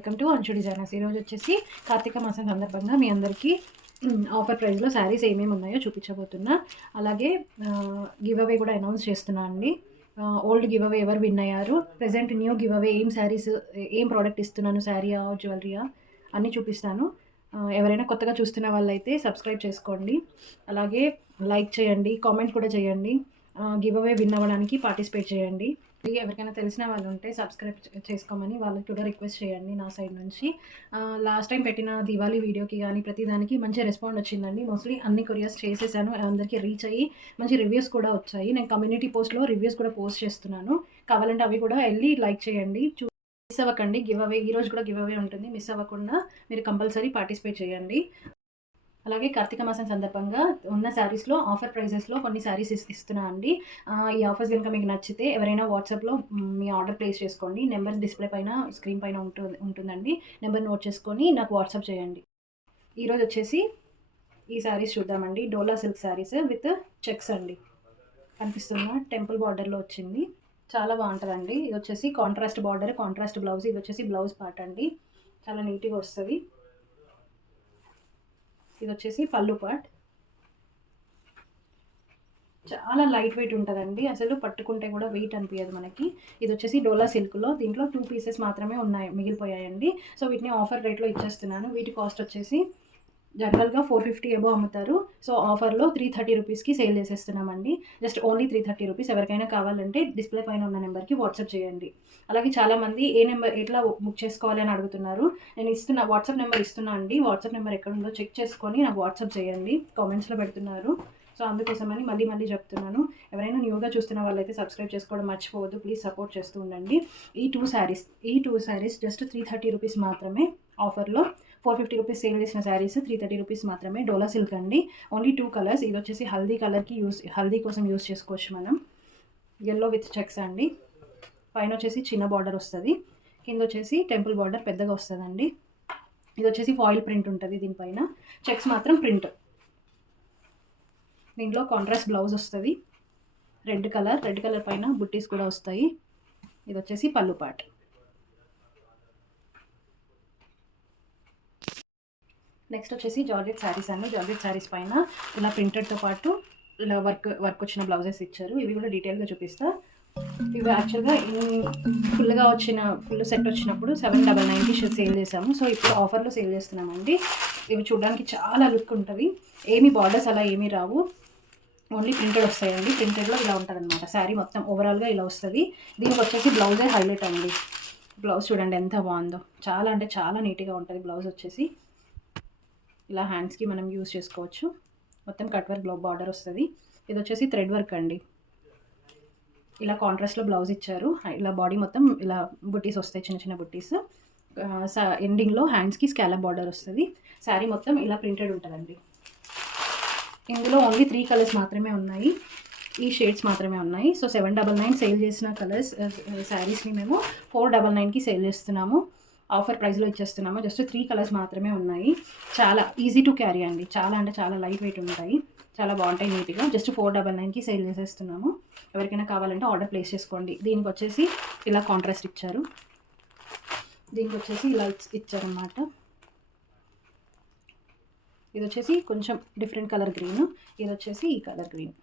Welcome to అంచు designers. ఈరోజు వచ్చేసి కార్తీక మాసం సందర్భంగా మీ అందరికీ ఆఫర్ ప్రైస్లో శారీస్ ఏమేమి ఉన్నాయో చూపించబోతున్నా. అలాగే గివ్ అవే కూడా అనౌన్స్ చేస్తున్నా అండి. ఓల్డ్ గివ్ అవే ఎవరు విన్ అయ్యారు, ప్రజెంట్ న్యూ గివ్ అవే ఏం శారీస్, ఏం ప్రోడక్ట్ ఇస్తున్నాను, శారీయా జ్యువెలరీయా అన్నీ చూపిస్తాను. ఎవరైనా కొత్తగా చూస్తున్న వాళ్ళైతే సబ్స్క్రైబ్ చేసుకోండి, అలాగే లైక్ చేయండి, కామెంట్ కూడా చేయండి. గివ్ అవే విన్ అవ్వడానికి పార్టిసిపేట్ చేయండి. ఎవరికైనా తెలిసిన వాళ్ళు ఉంటే సబ్స్క్రైబ్ చేసుకోమని వాళ్ళకి కూడా రిక్వెస్ట్ చేయండి నా సైడ్ నుంచి. లాస్ట్ టైం పెట్టిన దివాళీ వీడియోకి కానీ ప్రతిదానికి మంచి రెస్పాండ్ వచ్చిందండి. మోస్ట్లీ అన్ని కొరియర్స్ చేసేసాను, అందరికీ రీచ్ అయ్యి మంచి రివ్యూస్ కూడా వచ్చాయి. నేను కమ్యూనిటీ పోస్ట్లో రివ్యూస్ కూడా పోస్ట్ చేస్తున్నాను, కావాలంటే అవి కూడా వెళ్ళి లైక్ చేయండి. మిస్ అవ్వకండి గివ్ అవే. ఈరోజు కూడా గివ్ అవే ఉంటుంది, మిస్ అవ్వకుండా మీరు కంపల్సరీ పార్టిసిపేట్ చేయండి. అలాగే కార్తీక మాసం సందర్భంగా ఉన్న శారీస్లో ఆఫర్ ప్రైజెస్లో కొన్ని శారీస్ ఇస్తున్నా అండి. ఈ ఆఫర్స్ కనుక మీకు నచ్చితే ఎవరైనా వాట్సాప్లో మీ ఆర్డర్ ప్లేస్ చేసుకోండి. నెంబర్ డిస్ప్లే పైన స్క్రీన్ పైన ఉంటుందండి. నెంబర్ నోట్ చేసుకొని నాకు వాట్సాప్ చేయండి. ఈరోజు వచ్చేసి ఈ శారీస్ చూద్దామండి. డోలా సిల్క్ శారీస్ విత్ చెక్స్ అండి. కనిపిస్తున్న టెంపుల్ బార్డర్లో వచ్చింది, చాలా బాగుంటుందండి. ఇది వచ్చేసి కాంట్రాస్ట్ బార్డర్, కాంట్రాస్ట్ బ్లౌజ్. ఇది వచ్చేసి బ్లౌజ్ పార్ట్ అండి, చాలా నీట్గా వస్తుంది. ఇది వచ్చేసి పళ్ళు పార్ట్, చాలా లైట్ వెయిట్ ఉంటుందండి, అసలు పట్టుకుంటే కూడా వెయిట్ అనిపించదు మనకి. ఇది వచ్చేసి డోలా సిల్క్లో, దీంట్లో 2 పీసెస్ మాత్రమే మిగిలిపోయాయండి. సో వీటిని ఆఫర్ రేట్లో ఇచ్చేస్తున్నాను. వీటి కాస్ట్ వచ్చేసి జనరల్గా 450 అబో అమ్ముతారు. సో ఆఫర్లో 330 రూపీస్కి సేల్ చేసేస్తున్నామండి. Just only 330 rupees. ఎవరికైనా కావాలంటే డిస్ప్లే పైన ఉన్న నెంబర్కి వాట్సాప్ చేయండి. అలాగే చాలామంది ఏ నెంబర్ ఎట్లా బుక్ చేసుకోవాలి అని అడుగుతున్నారు. నేను వాట్సాప్ నెంబర్ ఇస్తున్నా అండి. వాట్సాప్ నెంబర్ ఎక్కడ ఉందో చెక్ చేసుకొని నాకు వాట్సాప్ చేయండి, కామెంట్స్లో పెడుతున్నారు. సో అందుకోసమని మళ్ళీ చెప్తున్నాను. ఎవరైనా న్యూగా చూస్తున్న వాళ్ళైతే సబ్స్క్రైబ్ చేసుకోవడం మర్చిపోవద్దు, ప్లీజ్ సపోర్ట్ చేస్తూ ఉండండి. ఈ టూ శారీస్ జస్ట్ 330 రూపీస్ మాత్రమే ఆఫర్లో. 450 రూపీస్ సేల్ చేసిన శారీస్ 330 రూపీస్ మాత్రమే. డోలా సిల్క్ అండి, ఓన్లీ 2 కలర్స్. ఇది వచ్చేసి హల్దీ కోసం యూస్ చేసుకోవచ్చు మనం. ఎల్లో విత్ చెక్స్ అండి. పైన వచ్చేసి చిన్న బార్డర్ వస్తుంది, కింద వచ్చేసి టెంపుల్ బార్డర్ పెద్దగా వస్తుందండి. ఇది వచ్చేసి ఫాయిల్ ప్రింట్ ఉంటుంది, దీనిపైన చెక్స్ మాత్రం ప్రింట్. దీంట్లో కాంట్రాస్ట్ బ్లౌజ్ వస్తుంది, రెడ్ కలర్ పైన బుట్టీస్ కూడా వస్తాయి. ఇది వచ్చేసి పళ్ళు పార్ట్. నెక్స్ట్ వచ్చేసి జార్జెట్ శారీస్ అండి. జార్జెట్ శారీస్ పైన ఇలా ప్రింటెడ్తో పాటు ఇలా వర్క్ వచ్చిన బ్లౌజెస్ ఇచ్చారు. ఇవి కూడా డీటెయిల్గా చూపిస్తా. ఇవి యాక్చువల్గా ఫుల్ సెట్ వచ్చినప్పుడు 799కి సేల్ చేసాము. సో ఇప్పుడు ఆఫర్లో సేల్ చేస్తున్నామండి. ఇవి చూడడానికి చాలా లుక్ ఉంటుంది, ఏమి బార్డర్స్ అలా ఏమీ రావు, ఓన్లీ ప్రింటెడ్ వస్తాయండి. ప్రింటెడ్లో ఇలా ఉంటుంది అనమాట. శారీ మొత్తం ఓవరాల్గా ఇలా వస్తుంది. దీనికి వచ్చేసి బ్లౌజే హైలైట్ అండి. బ్లౌజ్ చూడండి ఎంత బాగుందో, చాలా అంటే చాలా నీట్గా ఉంటుంది. బ్లౌజ్ వచ్చేసి ఇలా హ్యాండ్స్కి మనం యూజ్ చేసుకోవచ్చు. మొత్తం కట్ వర్క్ బార్డర్ వస్తుంది. ఇది వచ్చేసి థ్రెడ్ వర్క్ అండి. ఇలా కాంట్రాస్ట్లో బ్లౌజ్ ఇచ్చారు. ఇలా బాడీ మొత్తం ఇలా బుట్టీస్ వస్తాయి, చిన్న చిన్న బుట్టీస్. ఎండింగ్లో హ్యాండ్స్కి స్కాలప్ బార్డర్ వస్తుంది. శారీ మొత్తం ఇలా ప్రింటెడ్ ఉంటుందండి. ఇందులో ఓన్లీ 3 కలర్స్ మాత్రమే ఉన్నాయి, ఈ షేడ్స్ మాత్రమే ఉన్నాయి. సో 799 సేల్ చేసిన కలర్స్ శారీస్ని మేము 499కి సేల్ చేస్తున్నాము. ఆఫర్ ప్రైస్లో ఇచ్చేస్తున్నాము. జస్ట్ 3 కలర్స్ మాత్రమే ఉన్నాయి. చాలా ఈజీ టు క్యారీ అండి, చాలా అంటే చాలా లైట్ వెయిట్ ఉంటాయి, చాలా బాగుంటాయి నీట్గా. జస్ట్ 499కి సేల్ చేసేస్తున్నాము. ఎవరికైనా కావాలంటే ఆర్డర్ ప్లేస్ చేసుకోండి. దీనికి వచ్చేసి ఇలా కాంట్రాస్ట్ ఇచ్చారు, దీనికి వచ్చేసి ఇలా ఇచ్చారన్నమాట. ఇది వచ్చేసి కొంచెం డిఫరెంట్ కలర్ గ్రీన్, ఇది వచ్చేసి ఈ colour green.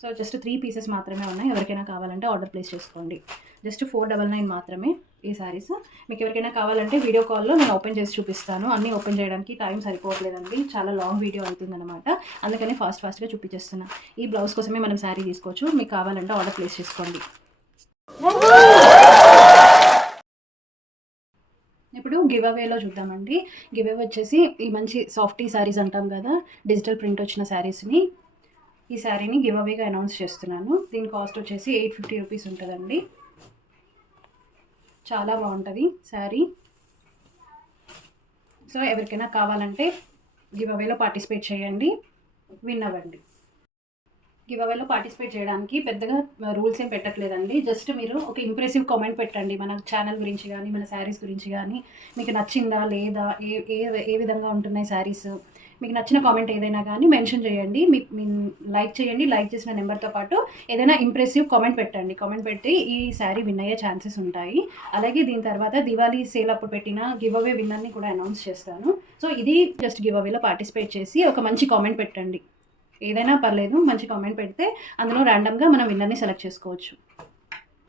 So just 3 pieces మాత్రమే ఉన్నాయి. ఎవరికైనా కావాలంటే ఆర్డర్ ప్లేస్ చేసుకోండి. జస్ట్ 499 మాత్రమే ఈ శారీస్. మీకు ఎవరికైనా కావాలంటే వీడియో కాల్లో నేను ఓపెన్ చేసి చూపిస్తాను. అన్నీ ఓపెన్ చేయడానికి టైం సరిపోవట్లేదండి, చాలా లాంగ్ వీడియో అవుతుందన్నమాట. అందుకని ఫాస్ట్గా చూపించేస్తున్నా. ఈ బ్లౌజ్ కోసమే మనం శారీ తీసుకోవచ్చు. మీకు కావాలంటే ఆర్డర్ ప్లేస్ చేసుకోండి. ఇప్పుడు గివ్ అవేలో చూద్దామండి. గివ్ అవే వచ్చేసి ఈ మంచి సాఫ్టీ శారీస్ అంటాం కదా, డిజిటల్ ప్రింట్ వచ్చిన శారీస్ని, ఈ శారీని గివ్ అవేగా అనౌన్స్ చేస్తున్నాను. దీని కాస్ట్ వచ్చేసి 850 రూపీస్ ఉంటుందండి. చాలా బాగుంటుంది శారీ. సో ఎవరికైనా కావాలంటే గివ్ అవేలో పార్టిసిపేట్ చేయండి, విన్ అవ్వండి. గివ్ అవేలో పార్టిసిపేట్ చేయడానికి పెద్దగా రూల్స్ ఏం పెట్టట్లేదండి. జస్ట్ మీరు ఒక ఇంప్రెసివ్ కామెంట్ పెట్టండి మన ఛానల్ గురించి కానీ మన శారీస్ గురించి కానీ. మీకు నచ్చిందా లేదా, ఏ విధంగా ఉంటున్నాయి శారీస్, మీకు నచ్చిన కామెంట్ ఏదైనా కానీ మెన్షన్ చేయండి. మీ లైక్ చేయండి. లైక్ చేసిన నెంబర్తో పాటు ఏదైనా ఇంప్రెసివ్ కామెంట్ పెట్టండి. కామెంట్ పెట్టి ఈ శారీ విన్ అయ్యే ఛాన్సెస్ ఉంటాయి. అలాగే దీని తర్వాత దివాళీ సేల్ అప్పుడు పెట్టిన గివ్ అవే విన్నర్ని కూడా అనౌన్స్ చేస్తాను. సో ఇది జస్ట్ గివ్ అవేలో పార్టిసిపేట్ చేసి ఒక మంచి కామెంట్ పెట్టండి. ఏదైనా పర్లేదు, మంచి కామెంట్ పెడితే అందులో ర్యాండమ్గా మనం విన్నర్ని సెలెక్ట్ చేసుకోవచ్చు.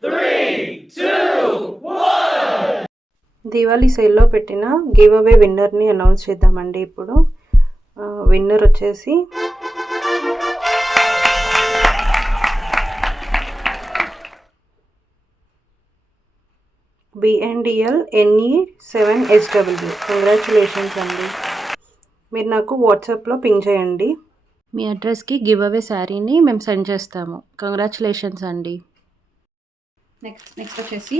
3, 2, 1. దివాళీ సేల్లో పెట్టిన గివ్ అవే విన్నర్ని అనౌన్స్ చేద్దామండి. ఇప్పుడు విన్నర్ వచ్చేసి BNDL NE7SW. కంగ్రాచులేషన్స్ అండి. మీరు నాకు వాట్సాప్లో పింగ్ చేయండి. మీ అడ్రస్కి గివ్ అవే శారీని మేము సెండ్ చేస్తాము. కంగ్రాచులేషన్స్ అండి. నెక్స్ట్ వచ్చేసి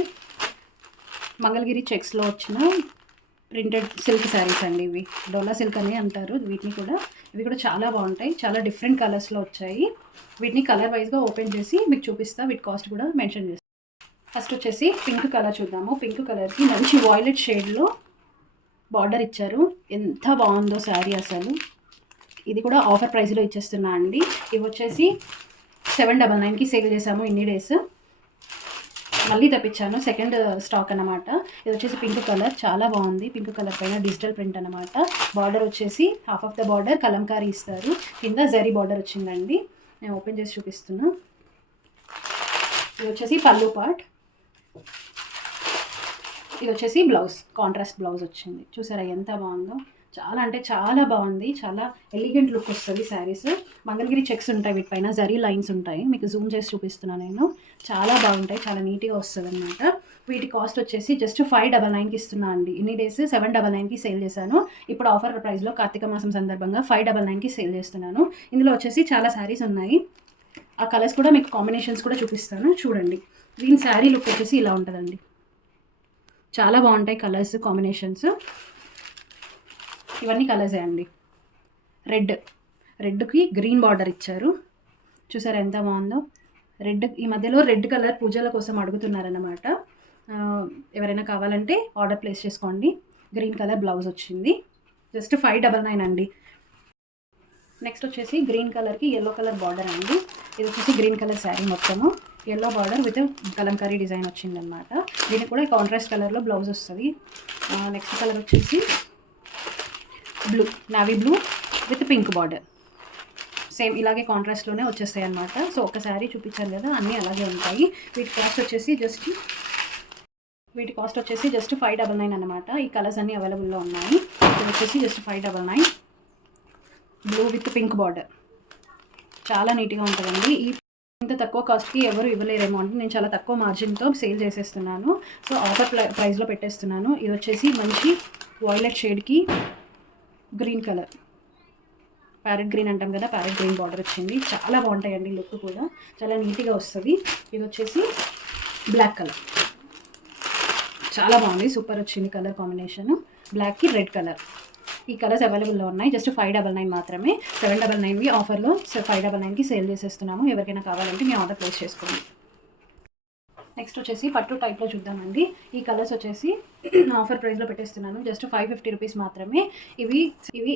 మంగళగిరి చెక్స్లో వచ్చిన ప్రింటెడ్ సిల్క్ శారీస్ అండి. ఇవి డోలా సిల్క్ అని అంటారు వీటిని కూడా. ఇవి కూడా చాలా బాగుంటాయి. చాలా డిఫరెంట్ కలర్స్లో వచ్చాయి. వీటిని కలర్ వైజ్గా ఓపెన్ చేసి మీకు చూపిస్తా. వీటి కాస్ట్ కూడా మెన్షన్ చేస్తాను. ఫస్ట్ వచ్చేసి పింక్ కలర్ చూద్దాము. పింక్ కలర్కి మంచి వాయిలెట్ షేడ్లో బార్డర్ ఇచ్చారు. ఎంత బాగుందో శారీ అసలు. ఇది కూడా ఆఫర్ ప్రైస్లో ఇచ్చేస్తున్నా అండి. ఇవి వచ్చేసి 799కి సేల్ చేసాము ఇన్ని డేస్. మళ్ళీ తెప్పించాను, సెకండ్ స్టాక్ అనమాట. ఇది వచ్చేసి పింక్ కలర్, చాలా బాగుంది. పింక్ కలర్ పైన డిజిటల్ ప్రింట్ అనమాట. బార్డర్ వచ్చేసి half of the border Kalamkari ఇస్తారు. కింద జరీ బార్డర్ వచ్చిందండి. నేను ఓపెన్ చేసి చూపిస్తున్నా. ఇది వచ్చేసి పళ్ళు పార్ట్. ఇది వచ్చేసి బ్లౌజ్, కాంట్రాస్ట్ బ్లౌజ్ వచ్చింది. చూసారా ఎంత బాగుందో. చాలా అంటే చాలా బాగుంది. చాలా ఎలిగెంట్ లుక్ వస్తుంది శారీస్. మంగళగిరి చెక్స్ ఉంటాయి వీటిపైన, జరీ లైన్స్ ఉంటాయి. మీకు జూమ్ చేసి చూపిస్తున్నాను నేను. చాలా బాగుంటాయి, చాలా నీట్గా వస్తుంది అనమాట. వీటి కాస్ట్ వచ్చేసి జస్ట్ 599కి ఇస్తున్నా అండి. ఇన్ని డేస్ 799కి సేల్ చేశాను. ఇప్పుడు ఆఫర్ ప్రైస్లో కార్తీక మాసం సందర్భంగా 599కి సేల్ చేస్తున్నాను. ఇందులో వచ్చేసి చాలా శారీస్ ఉన్నాయి. ఆ కలర్స్ కూడా మీకు కాంబినేషన్స్ కూడా చూపిస్తాను, చూడండి. దీని శారీ లుక్ వచ్చేసి ఇలా ఉంటుందండి. చాలా బాగుంటాయి కలర్స్ కాంబినేషన్స్. ఇవన్నీ కలర్సే అండి. రెడ్కి గ్రీన్ బార్డర్ ఇచ్చారు. చూసారా ఎంత బాగుందో. ఈ మధ్యలో రెడ్ కలర్ పూజల కోసం అడుగుతున్నారన్నమాట. ఎవరైనా కావాలంటే ఆర్డర్ ప్లేస్ చేసుకోండి. గ్రీన్ కలర్ బ్లౌజ్ వచ్చింది. జస్ట్ 599 అండి. నెక్స్ట్ వచ్చేసి గ్రీన్ కలర్కి ఎల్లో కలర్ బార్డర్ అండి. ఇది వచ్చేసి గ్రీన్ కలర్ శారీ మొత్తము yellow border with Kalamkari design వచ్చిందనమాట. దీనికి కూడా కాంట్రాస్ట్ కలర్లో బ్లౌజ్ వస్తుంది. నెక్స్ట్ కలర్ వచ్చేసి blue, navy blue with pink border. Same ఇలాగే కాంట్రాస్ట్లోనే వచ్చేస్తాయి అనమాట. సో ఒక శారీ చూపించాను కదా, అన్నీ అలాగే ఉంటాయి. వీటి కాస్ట్ వచ్చేసి జస్ట్ 599 అనమాట. ఈ కలర్స్ అన్నీ అవైలబుల్లో ఉన్నాయి. ఇది వచ్చేసి just 599. Blue with pink border, చాలా నీట్గా ఉంటుందండి. ఇంత తక్కువ కాస్ట్కి ఎవరు ఇవ్వలేరేమో అంటే నేను చాలా తక్కువ మార్జిన్తో సేల్ చేసేస్తున్నాను. సో ఆఫర్ ప్రైస్లో పెట్టేస్తున్నాను. ఇది వచ్చేసి మంచి వాయిలెట్ షేడ్కి గ్రీన్ కలర్, ప్యారెట్ గ్రీన్ అంటాం కదా, ప్యారెట్ గ్రీన్ బార్డర్ వచ్చింది. చాలా బాగుంటాయండి, లుక్ కూడా చాలా నీట్గా వస్తుంది. ఇది వచ్చేసి బ్లాక్ కలర్, చాలా బాగుంది, సూపర్ వచ్చింది కలర్ కాంబినేషన్. బ్లాక్కి రెడ్ కలర్. ఈ కలర్స్ అవైలబుల్లో ఉన్నాయి. జస్ట్ 599 మాత్రమే. 799వి ఆఫర్లో 599కి సేల్ చేసేస్తున్నాము. ఎవరికైనా కావాలంటే మీ ఆర్డర్ ప్లేస్ చేసుకోండి. నెక్స్ట్ వచ్చేసి పట్టు టైప్లో చూద్దామండి. ఈ కలర్స్ వచ్చేసి ఆఫర్ ప్రైస్లో పెట్టేస్తున్నాను. జస్ట్ 550 రూపీస్ మాత్రమే. ఇవి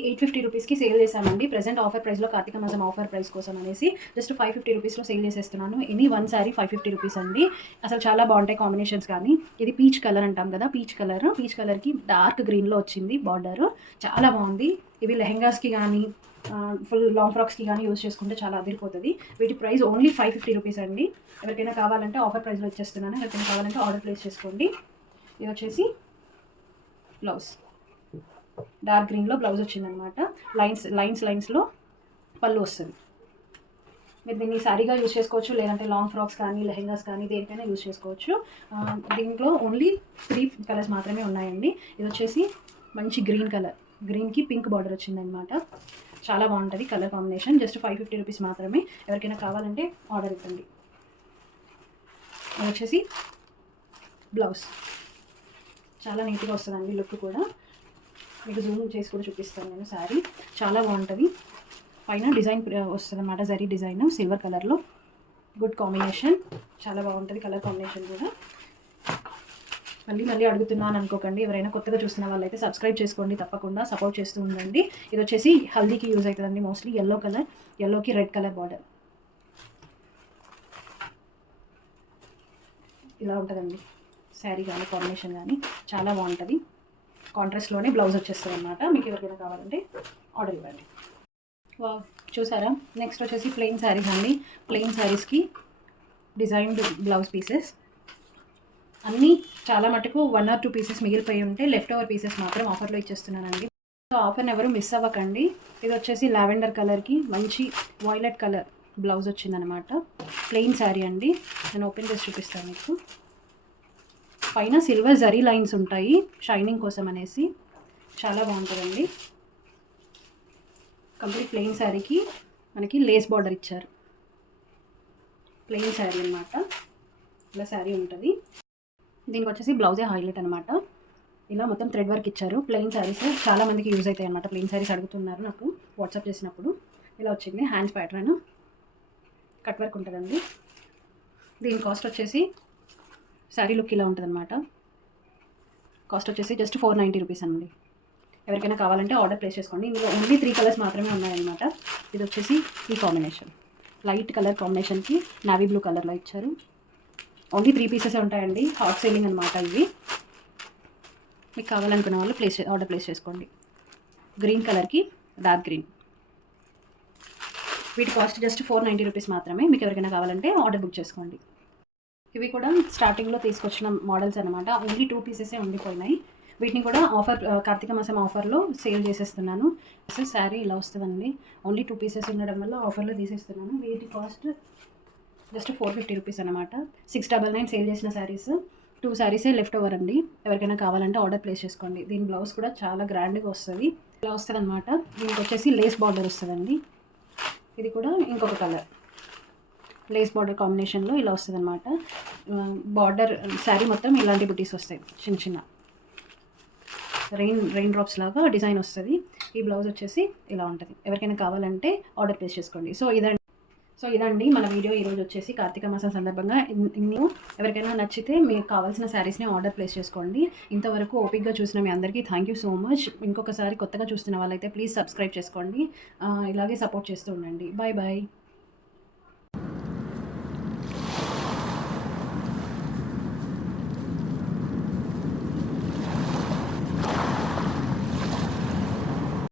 850 రూపీస్కి సేల్ చేశామండి. ప్రెసెంట్ ఆఫర్ ప్రైస్లో కార్తీక మాసం ఆఫర్ ప్రైస్ కోసం అనేసి జస్ట్ 550 రూపీస్లో సేల్ చేసేస్తున్నాను. ఎనీ వన్ శారీ 550 రూపీస్ అండి. అసలు చాలా బాగుంటాయి కాంబినేషన్స్. కానీ ఇది పీచ్ కలర్ అంటాం కదా, పీచ్ కలర్కి డార్క్ గ్రీన్లో వచ్చింది బార్డర్. చాలా బాగుంది. ఇవి లెహెంగాస్కి కానీ ఫుల్ లాంగ్ ఫ్రాక్స్కి కానీ యూజ్ చేసుకుంటే చాలా అదిరిపోతుంది. వీటి ప్రైస్ ఓన్లీ 550 రూపీస్ అండి. ఎవరికైనా కావాలంటే ఆఫర్ ప్రైస్లో ఇచ్చేస్తున్నాను. ఎవరికైనా కావాలంటే ఆర్డర్ ప్లేస్ చేసుకోండి. ఇది వచ్చేసి బ్లౌజ్, డార్క్ గ్రీన్లో బ్లౌజ్ వచ్చిందనమాట. లైన్స్లో పళ్ళు వస్తుంది. మీరు దీన్ని శారీగా యూజ్ చేసుకోవచ్చు, లేదంటే లాంగ్ ఫ్రాక్స్ కానీ లెహెంగాస్ కానీ దేనికైనా యూజ్ చేసుకోవచ్చు. దీంట్లో ఓన్లీ 3 కలర్స్ మాత్రమే ఉన్నాయండి. ఇది వచ్చేసి మంచి గ్రీన్ కలర్, గ్రీన్కి పింక్ బార్డర్ వచ్చిందనమాట. చాలా బాగుంటుంది కలర్ కాంబినేషన్. జస్ట్ 550 రూపీస్ మాత్రమే. ఎవరికైనా కావాలంటే ఆర్డర్ ఇవ్వండి. ఇది వచ్చేసి బ్లౌజ్, చాలా నీట్గా వస్తుందండి లుక్ కూడా. మీకు జూమ్ చేసి కూడా చూపిస్తాను నేను. శారీ చాలా బాగుంటుంది. పైన డిజైన్ వస్తుంది అన్నమాట, జరీ డిజైన్ సిల్వర్ కలర్లో. గుడ్ కాంబినేషన్, చాలా బాగుంటుంది కలర్ కాంబినేషన్ కూడా. మళ్ళీ మళ్ళీ అడుగుతున్నాను అనుకోకండి. ఎవరైనా కొత్తగా చూస్తున్న వాళ్ళైతే సబ్స్క్రైబ్ చేసుకోండి, తప్పకుండా సపోర్ట్ చేస్తూ ఉండండి. ఇది వచ్చేసి హల్దీకి యూజ్ అవుతుందండి. మోస్ట్లీ యెల్లో కలర్, యెల్లోకి రెడ్ కలర్ బార్డర్ ఇలా ఉంటుందండి. శారీ కానీ కాంబినేషన్ కానీ చాలా బాగుంటుంది. కాంట్రాస్ట్లోనే బ్లౌజ్ వచ్చేస్తుంది అనమాట. మీకు ఎవరికైనా కావాలంటే ఆర్డర్ ఇవ్వండి. చూసారా, నెక్స్ట్ వచ్చేసి ప్లెయిన్ శారీస్ అండి. ప్లెయిన్ శారీస్కి డిజైన్డ్ బ్లౌజ్ పీసెస్ అన్నీ చాలా మటుకు 1 or 2 పీసెస్ మిగిలిపోయి ఉంటే లెఫ్ట్ ఓవర్ పీసెస్ మాత్రం ఆఫర్లో ఇచ్చేస్తున్నానండి. సో ఆఫర్ని ఎవరు మిస్ అవ్వకండి. ఇది వచ్చేసి లావెండర్ కలర్కి మంచి వాయిలెట్ కలర్ బ్లౌజ్ వచ్చిందనమాట. ప్లెయిన్ శారీ అండి. నేను ఓపెన్ చేసి చూపిస్తాను మీకు. పైన సిల్వర్ జరీ లైన్స్ ఉంటాయి షైనింగ్ కోసం అనేసి, చాలా బాగుంటుందండి. కంప్లీట్ ప్లెయిన్ శారీకి మనకి లేస్ బార్డర్ ఇచ్చారు. ప్లెయిన్ శారీ అనమాట. ఇలా శారీ ఉంటుంది. దీనికి వచ్చేసి బ్లౌజే హైలైట్ అనమాట. ఇలా మొత్తం థ్రెడ్ వర్క్ ఇచ్చారు. ప్లెయిన్ శారీస్ చాలా మందికి యూజ్ అవుతాయి అనమాట. ప్లెయిన్ శారీస్ అడుగుతున్నారు నాకు వాట్సాప్ చేసినప్పుడు. ఇలా వచ్చింది హ్యాండ్స్ ప్యాటర్న్, కట్ వర్క్ ఉంటుందండి. దీని కాస్ట్ వచ్చేసి శారీ లుక్ ఇలా ఉంటుంది అనమాట. కాస్ట్ వచ్చేసి జస్ట్ 490 రూపీస్ అండి. ఎవరికైనా కావాలంటే ఆర్డర్ ప్లేస్ చేసుకోండి. ఇందులో ఓన్లీ 3 కలర్స్ మాత్రమే ఉన్నాయన్నమాట. ఇది వచ్చేసి ఈ కాంబినేషన్, లైట్ కలర్ కాంబినేషన్కి నావీ బ్లూ కలర్లో ఇచ్చారు. ఓన్లీ 3 పీసెస్ ఉంటాయండి. హాట్ సేలింగ్ అనమాట ఇవి. మీకు కావాలనుకున్న వాళ్ళు ఆర్డర్ ప్లేస్ చేసుకోండి. గ్రీన్ కలర్కి డార్క్ గ్రీన్. వీటి కాస్ట్ జస్ట్ 490 రూపీస్ మాత్రమే. మీకు ఎవరికైనా కావాలంటే ఆర్డర్ బుక్ చేసుకోండి. ఇవి కూడా స్టార్టింగ్లో తీసుకొచ్చిన మోడల్స్ అనమాట. ఓన్లీ 2 పీసెసే ఉండిపోయినాయి. వీటిని కూడా ఆఫర్, కార్తీక మాసం ఆఫర్లో సేల్ చేసేస్తున్నాను. శారీ ఇలా వస్తుందండి. ఓన్లీ 2 పీసెస్ ఉండడం వల్ల ఆఫర్లో తీసేస్తున్నాను. వీటి కాస్ట్ జస్ట్ 450 రూపీస్ అనమాట. 699 సేల్ చేసిన శారీస్ 2 శారీసే లెఫ్ట్ ఓవర్ అండి. ఎవరికైనా కావాలంటే ఆర్డర్ ప్లేస్ చేసుకోండి. దీని బ్లౌజ్ కూడా చాలా గ్రాండ్గా వస్తుంది. ఇలా వస్తుంది అనమాట. దీనికి వచ్చేసి లేస్ బార్డర్ వస్తుందండి. ఇది కూడా ఇంకొక కలర్ లేస్ బార్డర్ కాంబినేషన్లో ఇలా వస్తుంది అనమాట. బార్డర్ శారీ మొత్తం ఇలాంటి బుటీస్ వస్తాయి, చిన్న చిన్న రెయిన్ డ్రాప్స్ లాగా డిజైన్ వస్తుంది. ఈ బ్లౌజ్ వచ్చేసి ఇలా ఉంటుంది. ఎవరికైనా కావాలంటే ఆర్డర్ ప్లేస్ చేసుకోండి. సో ఇదండి మన వీడియో ఈరోజు వచ్చేసి కార్తీక మాసం సందర్భంగా. ఎవరికైనా నచ్చితే మీకు కావాల్సిన శారీస్ని ఆర్డర్ ప్లేస్ చేసుకోండి. ఇంతవరకు ఓపిక్గా చూసిన మీ అందరికీ థ్యాంక్ యూ సో మచ్. ఇంకొకసారి కొత్తగా చూస్తున్న వాళ్ళైతే ప్లీజ్ సబ్స్క్రైబ్ చేసుకోండి. ఇలాగే సపోర్ట్ చేస్తూ ఉండండి. Bye bye.